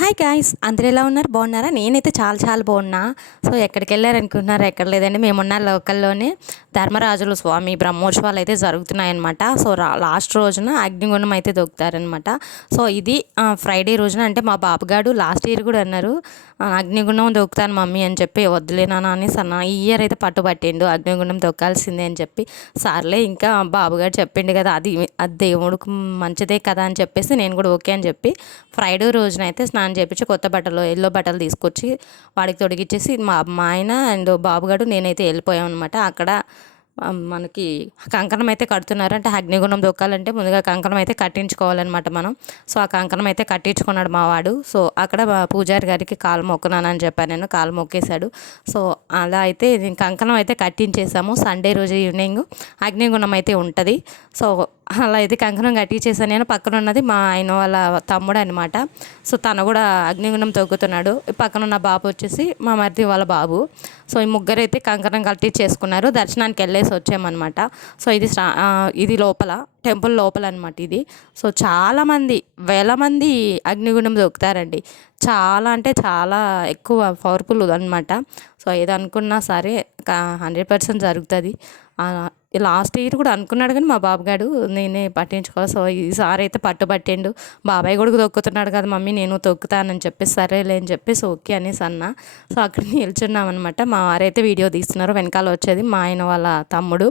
Hi guys, అందరూ ఎలా ఉన్నారు? బాగున్నారా? నేనైతే చాలా చాలా బాగున్నా. సో ఎక్కడికి వెళ్ళారనుకుంటున్నారు? ఎక్కడ లేదండి, మేమున్న లోకల్లోనే ధర్మరాజుల స్వామి బ్రహ్మోత్సవాలు అయితే జరుగుతున్నాయన్నమాట. సో లాస్ట్ రోజున అగ్నిగుండం అయితే దొక్కుతారనమాట. సో ఇది ఫ్రైడే రోజున, అంటే మా బాబుగాడు లాస్ట్ ఇయర్ కూడా అన్నారు అగ్నిగుండం దొక్కుతాను మమ్మీ అని చెప్పి. వద్దులేనా అని ఈ ఇయర్ అయితే పట్టుబట్టిండు అగ్నిగుండం దొక్కాల్సిందే అని చెప్పి. సార్లే ఇంకా బాబుగారు చెప్పిండు కదా, అది అది దేవుడికి మంచిదే కదా అని చెప్పేసి నేను కూడా ఓకే అని చెప్పి ఫ్రైడే రోజున అయితే స్నానం చేయించి కొత్త బట్టలు ఎల్లో బట్టలు తీసుకొచ్చి వాడికి తొడిగిచ్చేసి మా ఆయన అండ్ బాబుగాడు నేనైతే వెళ్ళిపోయాం అనమాట. అక్కడ మనకి కంకణం అయితే కడుతున్నారు. అంటే అగ్నిగుండం దొక్కాలంటే ముందుగా కంకణం అయితే కట్టించుకోవాలన్నమాట మనం. సో ఆ కంకణం అయితే కట్టించుకున్నాడు మా వాడు. సో అక్కడ పూజారి గారికి కాలు మొక్కునానని చెప్పాను నేను, కాలు మొక్కేశాడు. సో అలా అయితే కంకణం అయితే కట్టించేసాము. సండే రోజు ఈవినింగ్ అగ్నిగుండం అయితే ఉంటుంది. సో అలా అయితే కంకణం కట్టించేసాను నేను. పక్కన ఉన్నది మా ఆయన వాళ్ళ తమ్ముడు అనమాట. సో తను కూడా అగ్నిగుండం తొక్కుతున్నాడు. పక్కన ఉన్న బాబు వచ్చేసి మా మరిది వాళ్ళ బాబు. సో ఈ ముగ్గురు అయితే కంకణం కట్టించేసుకున్నారు. దర్శనానికి వెళ్ళేసి వచ్చామన్నమాట. సో ఇది లోపల టెంపుల్ లోపల అనమాట ఇది. సో చాలామంది వేల మంది అగ్నిగుండం దొక్కుతారండి. చాలా అంటే చాలా ఎక్కువ పవర్ఫుల్ అనమాట. సో ఏది అనుకున్నా సరే 100% జరుగుతుంది. లాస్ట్ ఇయర్ కూడా అనుకున్నాడు కానీ మా బాబుగాడు నేనే పట్టించుకోవాలి. సో ఈసారి అయితే పట్టుబట్టిండు. బాబాయ్ కూడా తొక్కుతున్నాడు కదా మమ్మీ, నేను తొక్కుతానని చెప్పేసి సరేలే అని చెప్పేసి ఓకే అనేసి అన్న. సో అక్కడ నిల్చున్నాం అనమాట. మా వారైతే వీడియో తీస్తున్నారు, వెనకాల వచ్చేది మా ఆయన వాళ్ళ తమ్ముడు.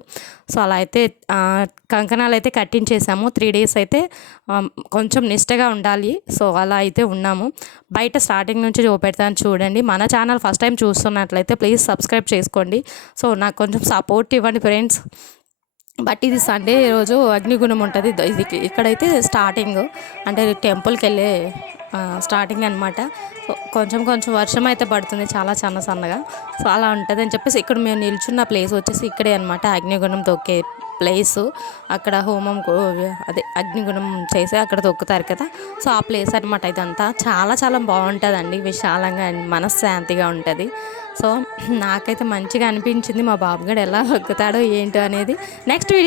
సో అలా అయితే కంకణాలు అయితే కట్టించేసాము. 3 days అయితే కొంచెం నిష్టగా ఉండాలి. సో అలా అయితే ఉన్నాము. బయట స్టార్టింగ్ నుంచి చూపెడతాను చూడండి. మన ఛానల్ ఫస్ట్ టైం చూస్తున్నట్లయితే ప్లీజ్ సబ్స్క్రైబ్ చేసుకోండి. సో నాకు కొంచెం సపోర్ట్ ఇవ్వండి ఫ్రెండ్స్. బట్ ఇది సండే రోజు అగ్నిగుండం ఉంటుంది. ఇది ఇక్కడైతే స్టార్టింగ్, అంటే టెంపుల్కి వెళ్ళే స్టార్టింగ్ అనమాట. సో కొంచెం కొంచెం వర్షం అయితే పడుతుంది, చాలా సన్నగా. సో అలా ఉంటుంది అని చెప్పేసి ఇక్కడ మేము నిల్చున్న ప్లేస్ వచ్చేసి ఇక్కడే అనమాట, అగ్నిగుండం తొక్కే ప్లేసు. అక్కడ హోమం అదే అగ్నిగుండం చేసి అక్కడ తొక్కుతారు కదా. సో ఆ ప్లేస్ అనమాట ఇదంతా. చాలా బాగుంటుందండి, విశాలంగా అండ్ మనశ్శాంతిగా ఉంటుంది. సో నాకైతే మంచిగా అనిపించింది. మా బాబుగాడు ఎలా తొక్కుతాడో ఏంటో అనేది నెక్స్ట్ వీడియో